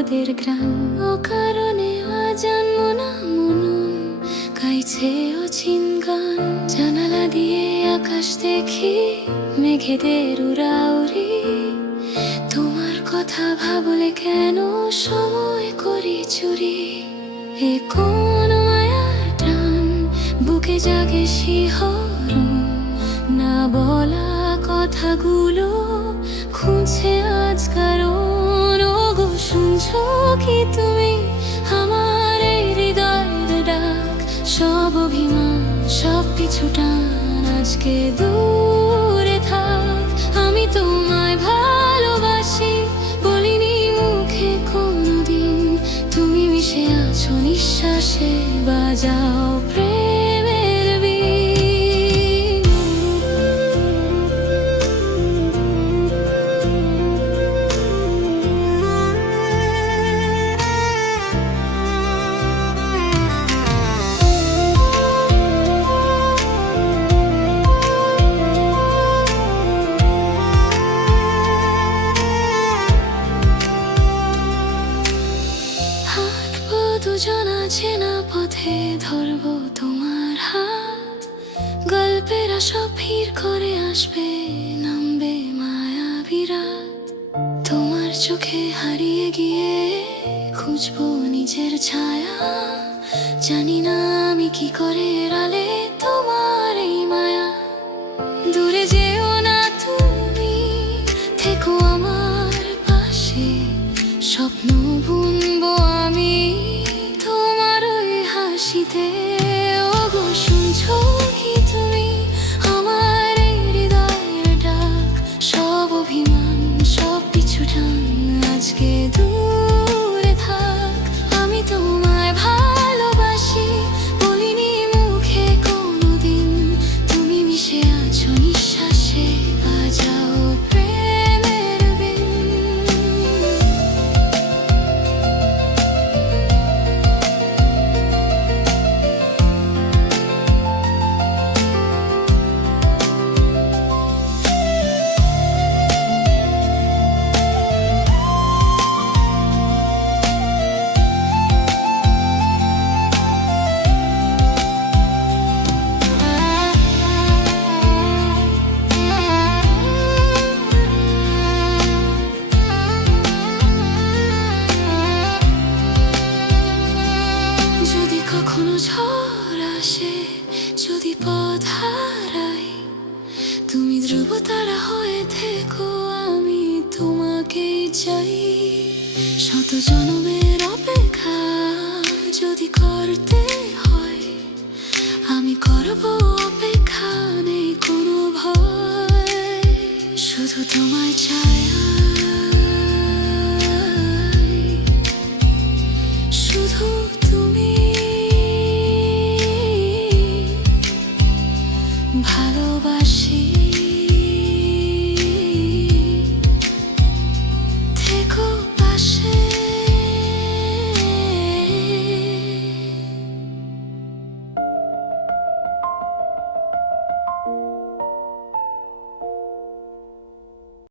রোদের গ্রাম অকারণে অজন্ম না মনন গাইছে অচিন গান। জানালা দিয়ে আকাশ দেখি মেঘেদের উড়াউড়ি। তোমার কথা ভাবলে কেন সময় করি চুরি। এ কোন মায়ার টান বুকে জাগে শিহরণ। না বলা কথাগুলো খুঁজছে আজ কারণ। ওগো শুনছো কি তুমি আমার এই হৃদয়ের ডাক? সব অভিমান সব পিছু টান আজকে দূরে থাক। আমি তোমায় ভালোবাসি বলিনি মুখে কোনোদিন। তুমি মিশে আছো নিঃশ্বাসে বাজাও প্রেমের বীণ। হাঁটবো দুজন চেনা পথে, ধরবো তোমার হাত। গল্পেরা সব ভিড় করে আসবে, নামবে মায়াবী রাত। তোমার চোখে হারিয়ে গিয়ে খুঁজবো নিজের ছায়া। জানি না আমি কি করে এড়ালে তোমার এই মায়া। দূরে যেও না তুমি, থেকো আমার পাশে। স্বপ্ন বুনবো আমি তোমার ওই হাসিতে। ওগো শুনছো কি তুমি আমার এই হৃদয়ের ডাক? সব অভিমান সব পিছু টান আজকে দূরে থাক। আমি তোমায় ভালোবাসি বলিনি মুখে কোনোদিন। তুমি মিশে আছো নিঃশ্বাসে বাজাও প্রেমের বীণ। যদি কখনো ঝড় আসে, যদি পথ হারাই, তুমি ধ্রুবতারা হয়ে থেকো, আমি তোমাকেই চাই। শত জনমের অপেক্ষা যদি করতে হয়, আমি করবো অপেক্ষা, নেই কোনো ভয়। শুধু তোমায় ছায়া